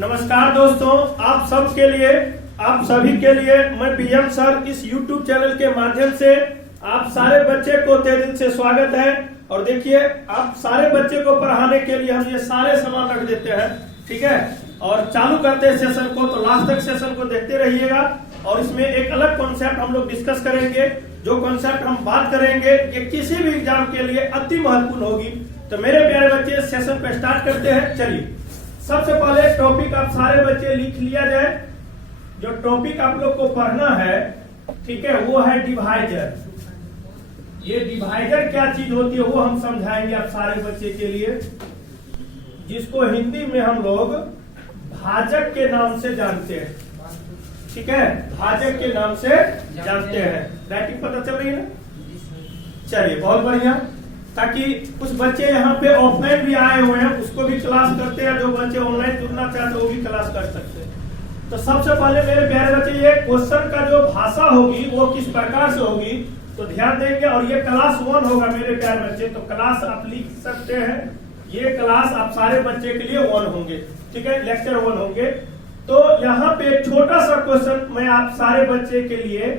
नमस्कार दोस्तों, आप सभी के लिए मैं पीएम सर इस YouTube चैनल के माध्यम से आप सारे बच्चे को तहे दिल से स्वागत है। और देखिए, आप सारे बच्चे को पढ़ाने के लिए हम ये सारे सामान रख देते हैं, ठीक है। और चालू करते हैं सेशन को, तो लास्ट तक सेशन को देखते रहिएगा। और इसमें एक अलग कॉन्सेप्ट हम लोग डिस्कस करेंगे। जो कॉन्सेप्ट हम बात करेंगे ये किसी भी एग्जाम के लिए अति महत्वपूर्ण होगी। तो मेरे प्यारे बच्चे, सेशन पे स्टार्ट करते हैं। चलिए, सबसे पहले टॉपिक आप सारे बच्चे लिख लिया जाए। जो टॉपिक आप लोग को पढ़ना है, ठीक है, वो है डिवाइजर। ये डिवाइजर क्या चीज होती है वो हम समझाएंगे आप सारे बच्चे के लिए, जिसको हिंदी में हम लोग भाजक के नाम से जानते हैं, ठीक है। भाजक के नाम से जानते हैं। राइटिंग पता चल रही है ना? चलिए, बहुत बढ़िया। ताकि कुछ बच्चे यहाँ पे ऑफलाइन भी आए हुए हैं, उसको भी क्लास करते हैं। जो बच्चे ऑनलाइन जुड़ना चाहते हैं वो भी क्लास कर सकते हैं। तो सबसे पहले मेरे प्यारे बच्चे, ये क्वेश्चन का जो भाषा होगी वो किस प्रकार से होगी तो ध्यान देंगे। और ये क्लास 1 होगा मेरे प्यारे बच्चे। तो क्लास आप लिख सकते हैं, ये क्लास आप सारे बच्चे के लिए 1 होंगे, ठीक है, लेक्चर 1 होंगे। तो यहाँ पे एक छोटा सा क्वेश्चन मैं आप सारे बच्चे के लिए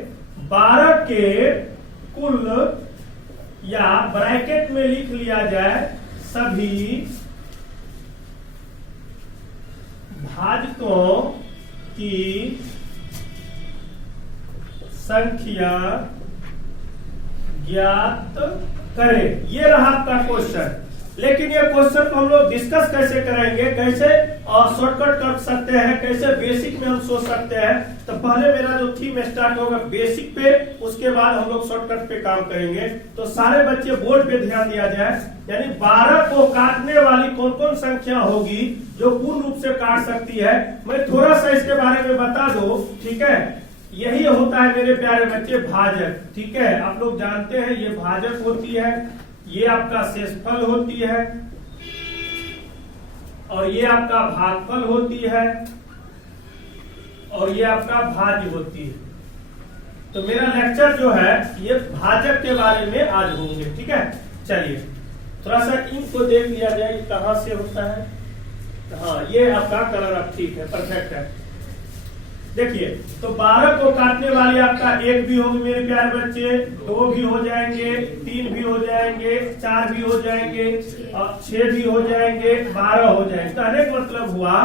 12 के कुल या ब्रैकेट में लिख लिया जाए सभी भाजकों की संख्या ज्ञात करें। ये रहा आपका क्वेश्चन। लेकिन ये क्वेश्चन को हम लोग डिस्कस कैसे करेंगे, कैसे शॉर्टकट कर सकते हैं, कैसे बेसिक में हम सोच सकते हैं। तो पहले मेरा जो थीम स्टार्ट होगा बेसिक पे, उसके बाद हम लोग शॉर्टकट पे काम करेंगे। तो सारे बच्चे बोर्ड पे ध्यान दिया जाए। यानी 12 को काटने वाली कौन कौन संख्या होगी जो पूर्ण रूप से काट सकती है, मैं थोड़ा सा इसके बारे में बता दो, ठीक है। यही होता है मेरे प्यारे बच्चे भाजक, ठीक है। आप लोग जानते हैं ये भाजक होती है, ये आपका शेषफल होती है, और ये आपका भागफल होती है, और ये आपका भाज्य होती है। तो मेरा लेक्चर जो है ये भाजक के बारे में आज होंगे, ठीक है। चलिए, थोड़ा सा इनको देख लिया जाए कहां से होता है। हाँ, ये आपका कलर अब ठीक है, परफेक्ट है। देखिए, तो 12 को काटने वाली आपका 1 भी होगी मेरे प्यारे बच्चे, 2 भी हो जाएंगे, 3 भी हो जाएंगे, 4 भी हो जाएंगे, और 6 भी हो जाएंगे, 12 हो जाएंगे। कहने का मतलब हुआ,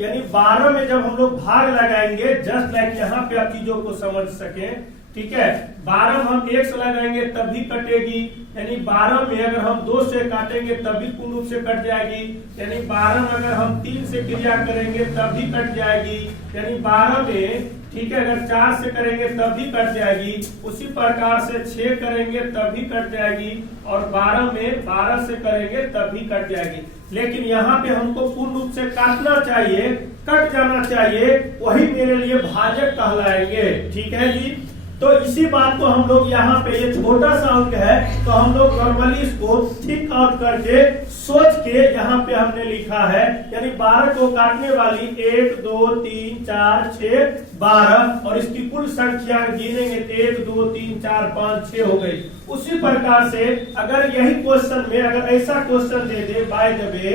यानी 12 में जब हम लोग भाग लगाएंगे, जस्ट लाइक यहाँ पे आप चीजों को समझ सके, ठीक है। 12 में हम 1 से लगाएंगे तब भी कटेगी, यानी 12 में अगर हम 2 से काटेंगे तब भी पूर्ण रूप से कट जाएगी। यानी 12 में अगर हम 3 से क्रिया करेंगे तब भी कट जाएगी। यानी 12 में, ठीक है, अगर 4 से करेंगे तब भी कट जाएगी। उसी प्रकार से 6 करेंगे तब भी कट जाएगी, और 12 में 12 से करेंगे तब भी कट जाएगी। लेकिन यहाँ पे हमको पूर्ण रूप से काटना चाहिए, कट जाना चाहिए, वही मेरे लिए भाजक कहलाएंगे, ठीक है जी। तो इसी बात को हम लोग यहाँ पे, ये छोटा सा अंक है, तो हम लोग नॉर्मली इसको थिक आउट करके सोच के यहाँ पे हमने लिखा है। यानी 12 को काटने वाली 1 2 3 4 6 12, और इसकी कुल संख्या गिनेंगे 1 2 3 4 5 6 हो गई। उसी प्रकार से अगर यही क्वेश्चन में अगर ऐसा question they they, by the way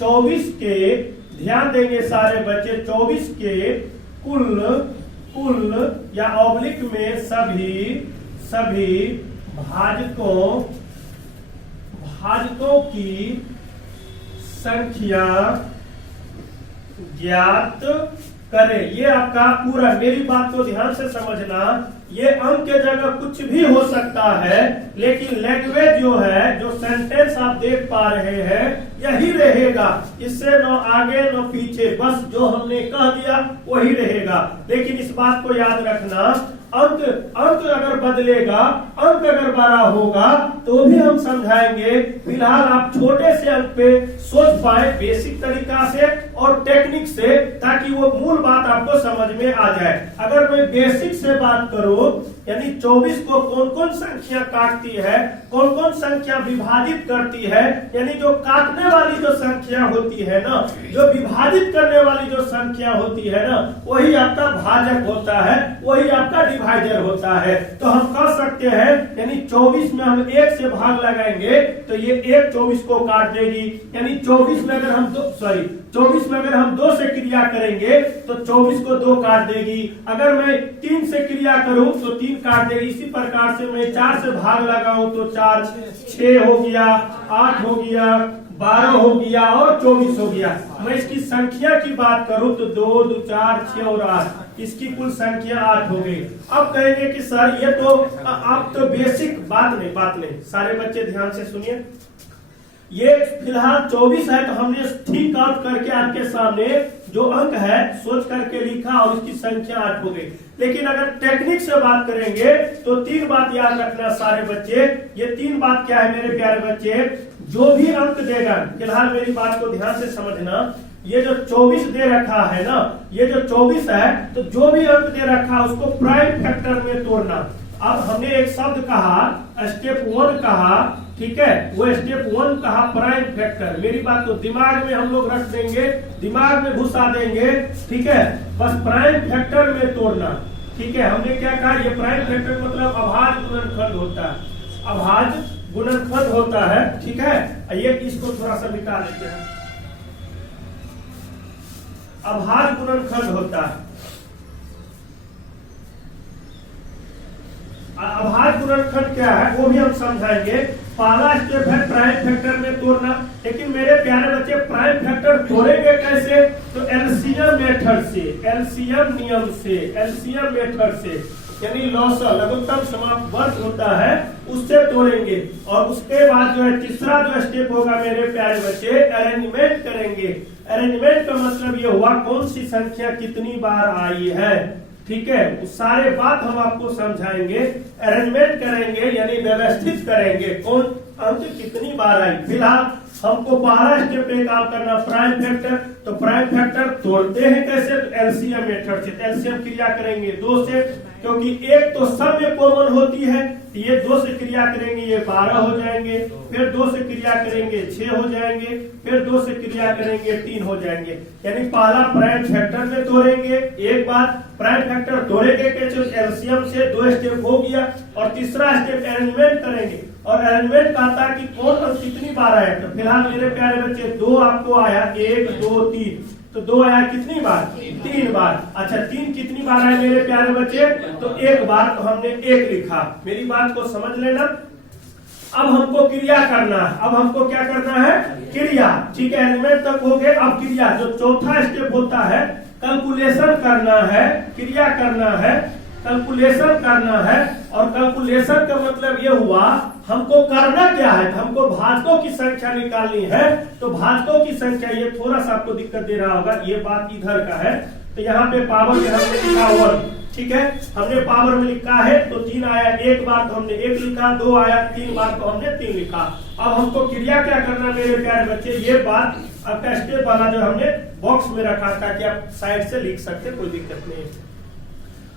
24 के, ध्यान देंगे सारे बच्चे, 24 के कुल या ऑब्लिक में सभी भाजकों की संख्या ज्ञात करें। ये आपका पूरा, मेरी बात को ध्यान से समझना, ये अंक के जगह कुछ भी हो सकता है, लेकिन लैंग्वेज जो है, जो सेंटेंस आप देख पा रहे हैं, यही रहेगा। इससे न आगे न पीछे, बस जो हमने कह दिया वही रहेगा। लेकिन इस बात को याद रखना, अंक अगर बदलेगा, अंक अगर बड़ा होगा तो भी हम समझाएंगे। फिलहाल आप छोटे से अंक पे सोच पाए बेसिक तरीका से और टेक्निक से, ताकि वो मूल बात आपको समझ में आ जाए। अगर मैं बेसिक से बात करूं करूं, यानी 24 को कौन कौन संख्या काटती है, कौन कौन संख्या विभाजित करती है, यानी जो काटने वाली जो संख्या होती है ना, जो विभाजित करने वाली जो संख्या होती है ना, वही आपका भाजक होता है, वही आपका डिवाइडर होता है। तो हम कह सकते हैं यानी 24 में हम 1 से भाग लगाएंगे तो ये 1 24 को काट देगी, यानी 24 में अगर हम 2 से क्रिया करेंगे तो 24 को 2 काट देगी। अगर मैं 3 से क्रिया करूं तो 3 काट देगी। इसी प्रकार से मैं 4 से भाग लगाऊं तो 4 6 हो गया, 8 हो गया, 12 हो गया और 24 हो गया। मैं इसकी संख्या की बात करूं तो 2 2 4 6 और 8, इसकी कुल संख्या 8 हो गई। अब कहेंगे कि सर ये तो आप तो बेसिक बात नहीं, सारे बच्चे ध्यान से सुनिए। ये फिलहाल 24 है तो हमने ठीक आउट करके आपके सामने जो अंक है सोच करके लिखा और इसकी संख्या 8 हो गई। लेकिन अगर टेक्निक से बात करेंगे तो 3 बात याद रखना सारे बच्चे। ये 3 बात क्या है मेरे प्यारे बच्चे, जो भी अंक देगा, फिलहाल मेरी बात को ध्यान से समझना, ये जो 24 दे रखा है ना, ये जो 24 है तो जो भी अंक दे रखा उसको प्राइम फैक्टर में तोड़ना। अब हमने एक शब्द कहा, स्टेप 1 कहा, ठीक है, वो स्टेप 1 कहा प्राइम फैक्टर। मेरी बात को दिमाग में हम लोग रख देंगे, दिमाग में घुसा देंगे, ठीक है, बस प्राइम फैक्टर में तोड़ना। ठीक है, हमने क्या कहा, ये प्राइम फैक्टर मतलब अभाज्य गुणनखंड होता है, अभाज्य गुणनखंड होता है। ठीक है, ये इसको थोड़ा सा मिटा देते हैं, अभाज्य गुणनखंड होता है। अभाज्य गुणनखंड क्या है वो भी हम समझाएंगे। पहला स्टेप है प्राइम फैक्टर में तोड़ना। लेकिन मेरे प्यारे बच्चे प्राइम फैक्टर तोड़ेंगे कैसे, तो एलसीएम मेथड से, एलसीएम नियम से, एलसीएम मेथड से, यानी लॉसा लघुत्तम समापवर्ग होता है उससे तोड़ेंगे। और उसके बाद जो है तीसरा जो स्टेप होगा मेरे प्यारे बच्चे, अरेंजमेंट करेंगे। अरेंजमेंट का मतलब ये हुआ कौन सी संख्या कितनी बार आई है। ठीक है, वो सारे बात हम आपको समझाएंगे। अरेंजमेंट करेंगे यानी व्यवस्थित करेंगे कौन अंक कितनी बार आई। फिलहाल हमको पहला स्टेप पे काम करना प्राइम फैक्टर। तो प्राइम फैक्टर तोड़ते हैं कैसे, तो एलसीएम मेथड से। एलसीएम क्रिया करेंगे 2 से, क्योंकि एक तो सब में कॉमन होती है, तो ये 2 से क्रिया करेंगे ये 12 हो जाएंगे, फिर 2 से क्रिया करेंगे 6 हो जाएंगे, फिर 2 से क्रिया करेंगे 3 हो जाएंगे। यानी पहला प्राइम फैक्टर में तोड़ेंगे, एक बात प्राइम फैक्टर तोड़ेंगे कैसे, एलसीएम से 2 स्टेप हो गया। और तीसरा स्टेप अरेंजमेंट करेंगे। और अरेंजमेंट कहता है कि कौन अंक कितनी बार आया। तो फिलहाल मेरे प्यारे बच्चे 2 आपको आया, 1 2 3, तो 2 आया कितनी बार, 3 बार। अच्छा 3 कितनी बार आया मेरे प्यारे बच्चे, तो 1 बार, तो हमने 1 लिखा। मेरी बात को समझ लेना। अब हमको क्रिया करना है, अब हमको क्या करना है, क्रिया। ठीक है, एलिमेंट तक हो गए, अब क्रिया। जो चौथा स्टेप होता है कैलकुलेशन करना है, क्रिया करना है, कैलकुलेशन करना है। और कैलकुलेशन का मतलब ये हुआ हमको करना क्या है, हमको भाजकों की संख्या निकालनी है। तो भाजकों की संख्या, ये थोड़ा सा आपको दिक्कत दे रहा होगा, ये बात इधर का है। तो यहाँ पे पावर में हमने लिखा 1, ठीक है, हमने पावर में लिखा है तो 3 आया, 1 बार तो हमने 1 लिखा, 2 आया, 3 बार तो हमने 3 लिखा। अब हमको क्रिया क्या करना मेरे प्यारे बच्चे, ये बात आपका स्टेप वाला जो हमने बॉक्स में रखा था कि आप साइड से लिख सकते, कोई दिक्कत नहीं।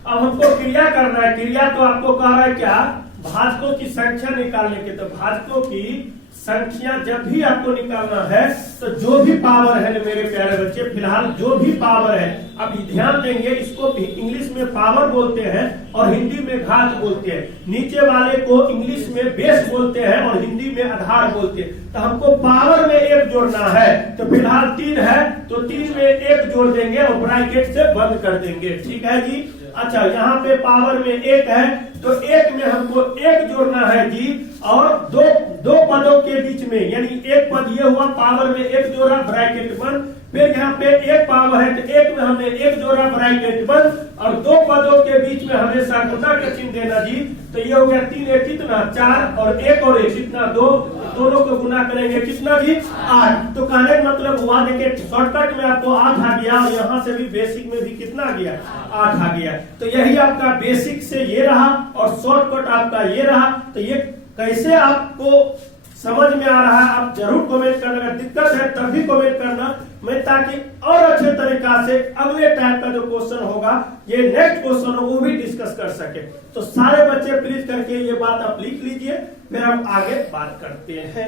अब हमको क्रिया करना है। क्रिया तो आपको कह रहा है क्या, भाजकों की संख्या निकालने के। तो भाजकों की संख्या जब भी आपको निकालना है तो जो भी पावर है मेरे प्यारे बच्चे, फिलहाल जो भी पावर है, अब ध्यान देंगे, इसको इंग्लिश में पावर बोलते हैं और हिंदी में घात बोलते हैं। नीचे वाले को इंग्लिश में बेस बोलते हैं और हिंदी में आधार बोलते हैं। तो हमको पावर में 1 जोड़ना है। तो फिलहाल 3 है तो 3 में 1 जोड़ देंगे और ब्रैकेट से बंद कर देंगे। ठीक है जी। अच्छा यहाँ पे पावर में 1 है तो 1 में हमको 1 जोड़ना है जी। और दो पदों के बीच में, यानी एक पद ये हुआ, पावर में 1 जोड़ा, ब्रैकेट बंद। फिर यहाँ पे 1 पावर है तो 1 में हमने 1 जोड़ा, ब्रैकेट बंद। और 2 पदों के बीच में हमेशा गुना का चिन्ह देना जी। तो ये हो गया 3 1 कितना 4 और 1 और 1 कितना 2, दोनों को गुना करेंगे कितना जी 8। तो कहने का मतलब हुआ, देखिए शॉर्टकट में आपको 8 आ गया और यहाँ से भी बेसिक में भी कितना आ गया 8 आ गया। तो यही आपका बेसिक से ये रहा और शॉर्टकट आपका ये रहा। तो ये कैसे आपको समझ में आ रहा है आप जरूर कमेंट करना, अगर दिक्कत है तब भी कमेंट करना, मैं ताकि और अच्छे तरीका से अगले टाइप का जो क्वेश्चन होगा, ये नेक्स्ट क्वेश्चन हो, वो भी डिस्कस कर सके। तो सारे बच्चे प्लीज करके ये बात आप लिख लीजिए, फिर हम आगे बात करते हैं।